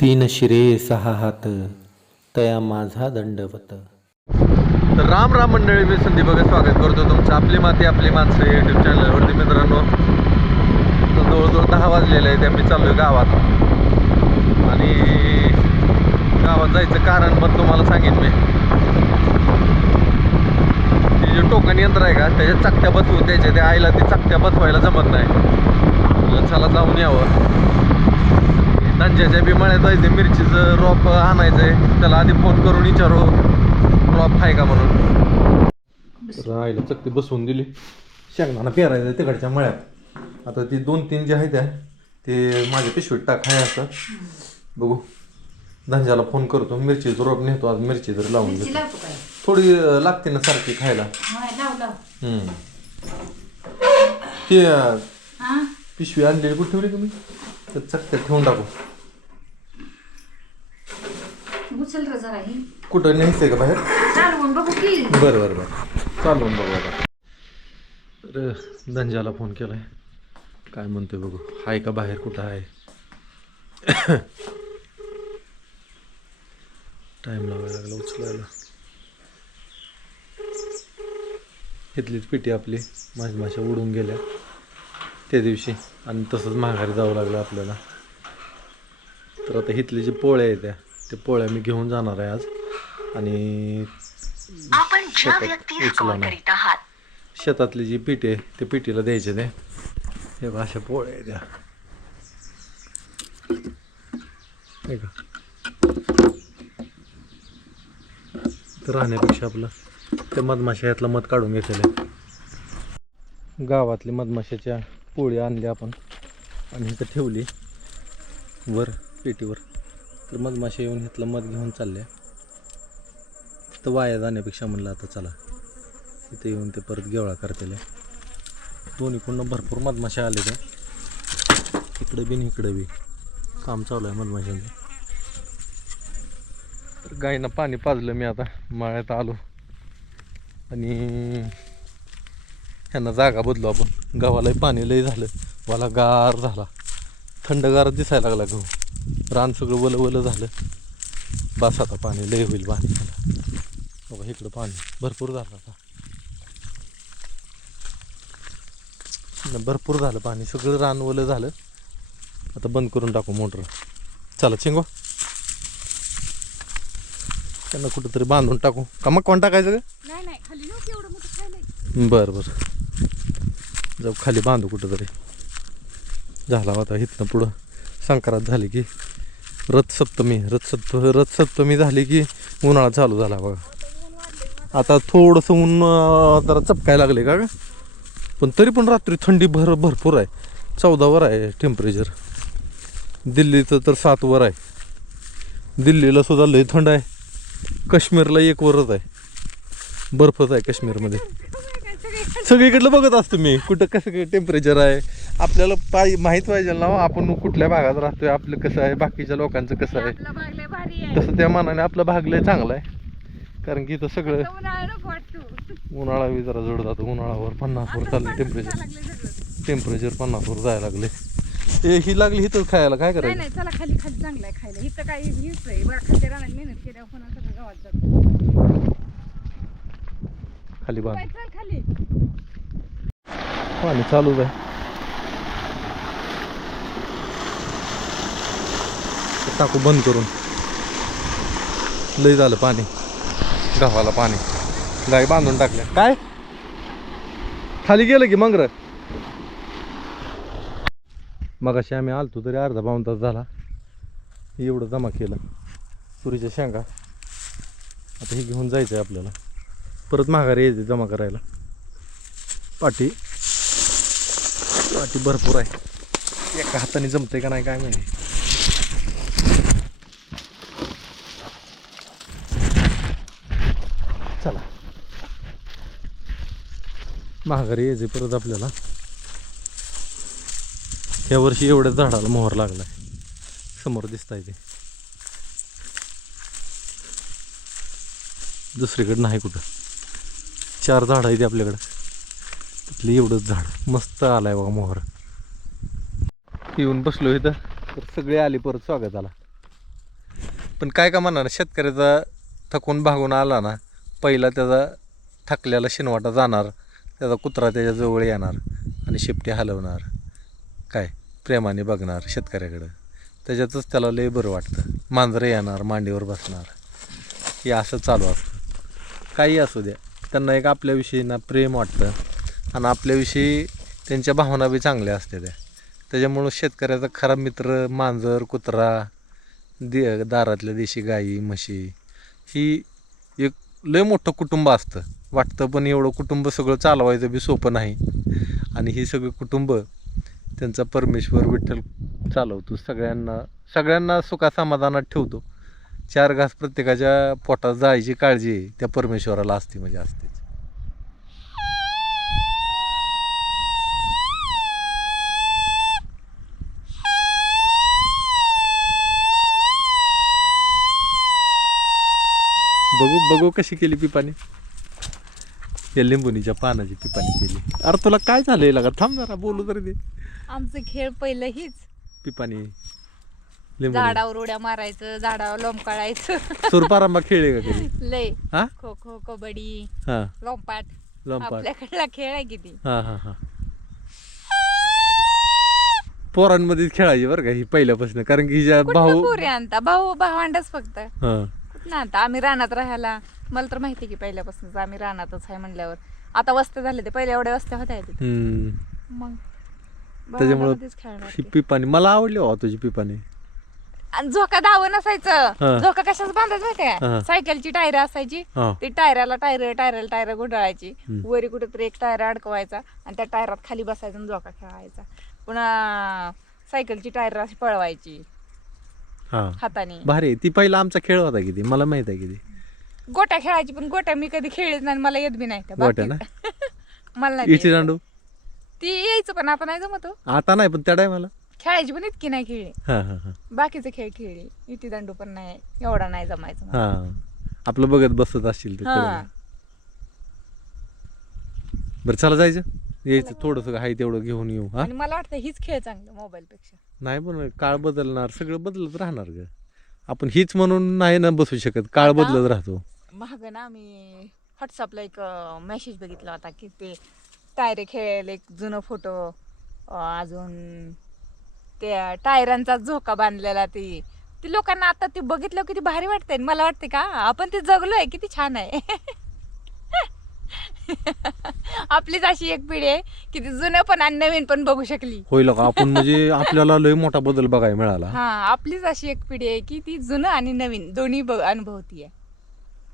तीन शिरे सहा हात तया माझा दंडवत. तर राम राम मंडळी, मी संदीप भगत स्वागत करतो तुमचं आपली माती आपली माणसं यूट्यूब चॅनलवरती. मित्रांनो, तर जवळजवळ 10 वाजलेले आहेत. आम्ही चाललो आहे गावात आणि गावात जायचं कारण पण तुम्हाला सांगेन मी. ते जे टोकन यंत्र आहे का, त्याच्या चकत्या बसवून द्यायच्या. त्या आईला ते चकत्या बसवायला जमत नाही. म्हणलं चला जाऊन यावं. धंज्याच्या बी मळ्यात जायचं, मिरचीचं रोप आणायचं आहे. त्याला आधी फोन करून विचारू ड्रॉप आहे का म्हणून. राहिलं चकती बसवून दिली. शेंगदाणा पेरायचं तिकडच्या मळ्यात. आता ती 2-3 जे आहेत ते माझ्या पिशवीत टाक आहे असं. बघू, धंज्याला फोन करतो. मिरचीचं रोप नेतो आज. मिरची जर लावून देतो, थोडी लागते ना सारखी खायला. ते पिशवी आणलेली कुठे ठेवली तुम्ही? तर चकत्या ठेवून टाकू. कुठं न्यायचंय का बाहेर? बरं बरं बरं, चालवून बघू आता. तर धंज्याला फोन केलाय, काय म्हणतोय बघू. आहे का बाहेर? कुठं आहे? टाइम लावायला लागला उचलायला. इथलीच पिटी आपली माशा उडून गेल्या त्या दिवशी आणि तसंच माघारी जावं लागलं आपल्याला. तर आता इथले जे पोळ्या आहेत ते पोळ्या मी घेऊन जाणार आहे आज. आणि उचला नाही, शेतातली जी पिठी आहे ते पिठीला द्यायचे. ते हे अशा पोळ्या आहेत त्या, नाही का. तर राहण्यापेक्षा आपलं त्या मधमाशा यातला मध काढून घेतलेलं आहे. गावातली मधमाशाच्या पोळी आणली आपण आणि इथं ठेवली वर पेटीवर. तर मधमाशा येऊन इथलं मध घेऊन चालल्या. तर वाया जाण्यापेक्षा म्हणलं आता चला इथे येऊन ते परत गेवळा करतेले. दोन्हीकडून भरपूर मधमाशा आले. ते इकडे बी इकडे बी काम चालू आहे मधमाशांचं. तर गाईनं पाणी पाजलं मी. आता माळ्यात आलो आणि ह्यांना जागा बदलो आपण. गव्हालाही पाणी लय झालं, वाला गार झाला, थंडगार दिसायला लागला गहू. रान सगळं वलं वलं झालं. बस आता पाणी लय होईल. पाणी बघा इकडं पाणी भरपूर झालं. आता भरपूर झालं पाणी, सगळं रान वलं झालं. आता बंद करून टाकू मोटर. चला चिंगो, त्यांना कुठंतरी बांधून टाकू का? मग कोण टाकायचं का? बरं बरं, जाऊ खाली बांधू कुठंतरी. झाला होता इथनं पुढं संक्रांत झाली की रथसप्तमी झाली की उन्हाळा चालू झाला बघा. आता थोडंसं ऊन जरा चपकायला लागले का, पण तरी पण रात्री थंडी भरपूर आहे. 14 वर आहे टेम्परेचर. दिल्लीचं तर 7 वर आहे. दिल्लीला सुद्धा लय थंड आहे. काश्मीरला 1 वरच आहे. बर्फच आहे काश्मीरमध्ये. सगळीकडलं बघत असतो मी कुठं कसं काय टेम्परेचर आहे. आपल्याला माहीत पाहिजे ना आपण कुठल्या भागात राहतोय, आपलं कसं आहे, बाकीच्या लोकांचं कसं आहे. तसं त्या मानाने आपला भाग लय चांगला आहे. कारण की इथं सगळं उन्हाळा बी जरा जड जातो. उन्हाळ्यावर 50 वर चाललं टेम्परेचर 50 वर जायला लागले. ही लागली इथं खायला. काय करायचं? चला खाली खाली चांगलं आहे खायला. इथं काही आहे बघा, खाली राहण्यात मेहनत केल्यावर कोणा सगळं गावात जातो. खाली बांध. चल खाली, पाणी चालूच आहे. टाकू बंद करून. लय झालं पाणी गव्हाला. पाणी गाय बांधून टाकल्या. काय खाली गेलं की मंगर. मगाशी आम्ही आलतो तरी अर्धा पाऊण तास झाला. एवढं जमा केलं तुरीच्या शेंगा. आता हे घेऊन जायचं आहे आपल्याला. परत माघारी यायचं जमा करायला. पाठी भरपूर आहे. एका हाताने जमते का नाही काय माहिती. चला माघारी यायचे परत आपल्याला. या वर्षी एवढ्याच झाडाला मोहर लागलाय. समोर दिसताय ते. दुसरीकडं नाही कुठं. 4 झाड आहेत आपल्याकडं. तिथलं एवढंच झाड मस्त आलाय बघा मोहर. येऊन बसलो इथं तर सगळे आले परत स्वागताला. पण काय का म्हणणार शेतकऱ्याचा थकून भागून आला ना पहिला त्याचा थकलेला शिनवाटा जाणार, त्याचा कुत्रा त्याच्या जवळ येणार आणि शेपटी हलवणार, काय प्रेमाने बघणार शेतकऱ्याकडं, त्याच्यातच त्याला लय बरं वाटतं. मांजरं येणार मांडीवर बसणार, हे असं चालू असतं. काही असू द्या, त्यांना एक आपल्याविषयी ना प्रेम वाटतं आणि आपल्याविषयी त्यांच्या भावना बी चांगल्या असते त्या. त्याच्यामुळं शेतकऱ्याचा खरा मित्र मांजर, कुत्रा, दारातल्या देशी गाई म्हशी ही एक लय मोठं कुटुंब असतं वाटतं. पण एवढं कुटुंब सगळं चालवायचं बी सोपं नाही. आणि ही सगळं कुटुंब त्यांचा परमेश्वर विठ्ठल चालवतो. सगळ्यांना सुखासमाधानात ठेवतो. 4 घास प्रत्येकाच्या पोटात जायची काळजी त्या परमेश्वराला असते, म्हणजे असतेच. बघू कशी केली पिपाने, या लिंबुनीच्या पानाची पिपाने केली. अरे तुला काय झालंय लागा, थांब जरा बोलू तरी दे. आमचं खेळ पहिलं हीच पिपाने लिंबू झाडावर उड्या मारायचं, झाडावर लोंबकाळायचं. सुरपारंबा खेळले का कधी? लय हा खो खो, कबड्डी, हा लोंपाट. लंपाट. आपल्याकडला खेळ आहे किती. हा पोरांमध्येच खेळायची बरं का ही पहिल्यापासून, कारण की हिच्या भाऊ पोरी आणता, भावंडच फक्त हा कुठं आणता. आम्ही रानात राहायला, मला तर माहिती की पहिल्यापासूनच आम्ही रानातच आहे म्हणल्यावर. आता वस्त्या झाले ते, पहिल्या एवढ्या वस्त्या होत्या तिथे. मग त्याच्यामुळं भावंडामध्येच खेळणार ही ते. पिपाने मला आवडली हो तुझी पिपाने. आणि झोका दावं नसायचं. हा. झोका कशाच बांधायचं माहिती हा. काय, सायकलची टायर असायची, हा ती टायराला टायर गुंडाळायची, वरी कुठेतरी एक टायर अडकवायचा आणि त्या टायरात खाली बसायचं आणि झोका खेळायचा. पुन्हा सायकलची टायर अशी पळवायची हा हाताने. भारी. ती पहिला आमचा खेळ होता किती, मला माहित आहे किती. गोट्या खेळायची, पण गोट्या मी कधी खेळलीच नाही, मला येत बी नाही त्या. गोट्या ना? मला नाही इटी येत. दांडू ती यायचं पण आता नाही जमत हो. आता नाही, पण त्या टायमाला खेळायची पण इतकी नाही खेळली. हा बाकीचे खेळ खेळले, इटी दांडू पण नाही, एवढा नाही जमायचं मला. हा आपलं बघत बसत असतील ते. हा. बरं चला जायचं, यायचं थोडंसं आहे तेवढं घेऊन येऊ. हा आणि मला वाटतं हीच खेळ चांगलं मोबाईल पेक्षा. नाही, पण काळ बदलणार, सगळं बदलत राहणार ग. आपण हीच म्हणून नाही ना बसू शकत, काळ आता- बदलत राहतो. महाग ना, मी व्हॉट्सअपला एक मेसेज बघितला होता की ते टायरे खेळेल एक जुनं फोटो, अजून त्या टायरांचा झोका बांधलेला, ती लोकांना आता ते बघितलं किती भारी वाटतंय. मला वाटते का आपण ते जगलोय, किती छान आहे. आपलीच अशी एक पिढी आहे की ती जुनं पण आणि नवीन पण बघू शकली. होईल का आपण, म्हणजे आपल्याला लय मोठा बदल बघायला मिळाला. हा, आपलीच अशी एक पिढी आहे की ती जुनं आणि नवीन दोन्ही अनुभवती आहे.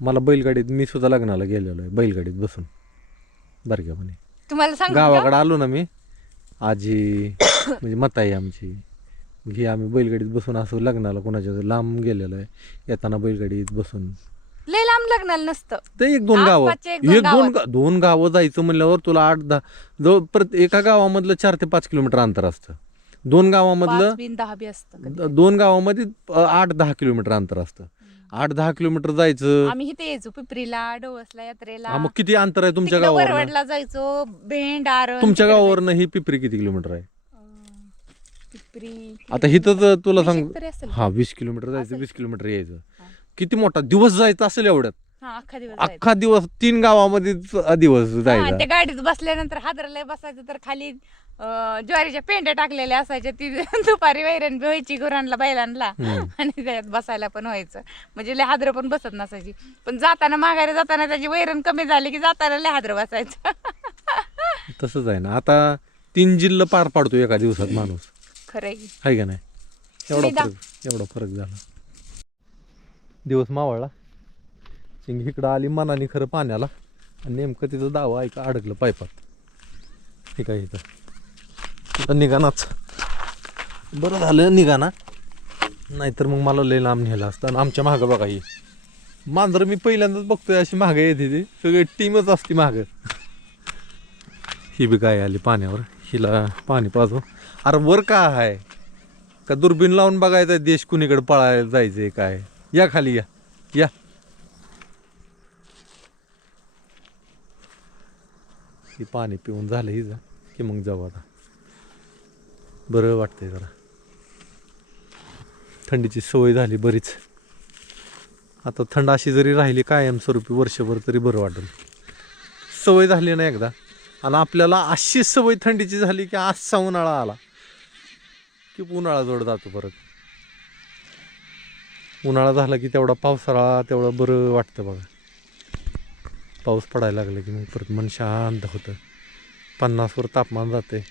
मला बैलगाडीत, मी सुद्धा लग्नाला गेलेलो आहे बैलगाडीत बसून बारक्यापणे. तुम्हाला सांगू का? गावाकडे आलो ना मी, आजी म्हणजे मताई आमची, ही आम्ही बैलगाडीत बसून असं लग्नाला कोणाच्या लांब गेलेलो आहे, येताना बैलगाडीत बसून. लय लांब लग्नाला नसतं, ते 1-2 गावं, आसपासचे 1-2 दोन गावं जायचं म्हणल्यावर तुला 8-10 जवळ एका गावामधलं 4 ते 5 किलोमीटर अंतर असतं. 2 गावामधलं 5-10 बी असतं कधी. 2 गावामध्ये 8-10 किलोमीटर अंतर असतं. 8-10 किलोमीटर जायचं. आम्ही इथे यायचो पिपरीला, डोवसला, यात्रेला. हा, मग किती अंतर आहे तुमच्या तिकडं गावावर? वरवडला जायचो, भेंड, आरण. तुमच्या तिकडं गावावरनं ही पिपरी किती किलोमीटर आहे? पिपरी आता हिथं तुला 20 सांग, तरी असेल. हा 20 किलोमीटर जायचं, असेल. 20 किलोमीटर यायचं. हा. किती मोठा दिवस जायचा असेल एवढ्यात. हा, अख्खा दिवस जायचो. अख्खा दिवस 3 गावामध्ये दिवस हा, जायचा. त्या गाडीत बसल्यानंतर हादरलंय बसायचं, तर खाली ज्वारीच्या पेंड्या टाकलेल्या असायच्या, ती दुपारी वैरण व्हायची गुरांना बैलांना, आणि त्याच्यात बसायला पण व्हायचं. म्हणजे लय हादर पण बसत नसायची, पण जाताना माघारी जाताना त्याची वैरण कमी झाली की जाताना लय हादर बसायचं. तसंच आहे ना, आता 3 जिल्हे पार पाडतो एका दिवसात माणूस, खरंय. आहे का नाही? सुविधा. एवढा फरक झाला. दिवस मावळला, चिंगी इकडं आली मनाने खरं पाण्याला, आणि नेमकं तिथं दावा ऐका अडकलं पाईपात. हे काय इथं निघानाच, बरं झालं निघाना, नाहीतर मग मला लय लांब नेलं असतं. आणि आमच्या मागं बघा ही मांजर मी पहिल्यांदाच बघतोय अशी मागं येते, ती सगळी टीमच असते मागं. ही बी काय आली पाण्यावर, हिला पाणी पाजू. अरे वर का आहे का दुर्बीण लावून बघायचं देश कुणीकडे पळायला जायचंय काय? या खाली या या. ही पाणी पिऊन झालं हिचं की मग जाऊ आता, बरं वाटतंय जरा, थंडीची सवय झाली बरीच. आता थंड अशी जरी राहिली कायमस्वरूपी वर्षभर तरी बरं वाटेल. सवय झाली ना एकदा, आणि आपल्याला अशी सवय थंडीची झाली की असा उन्हाळा आला की उन्हाळा जोड जातो परत. उन्हाळा झाला की तेवढा पावसाळा तेवढं बरं वाटतं बघा. पाऊस पडायला लागला की मग परत मन शांत होतं. 50वर तापमान जाते.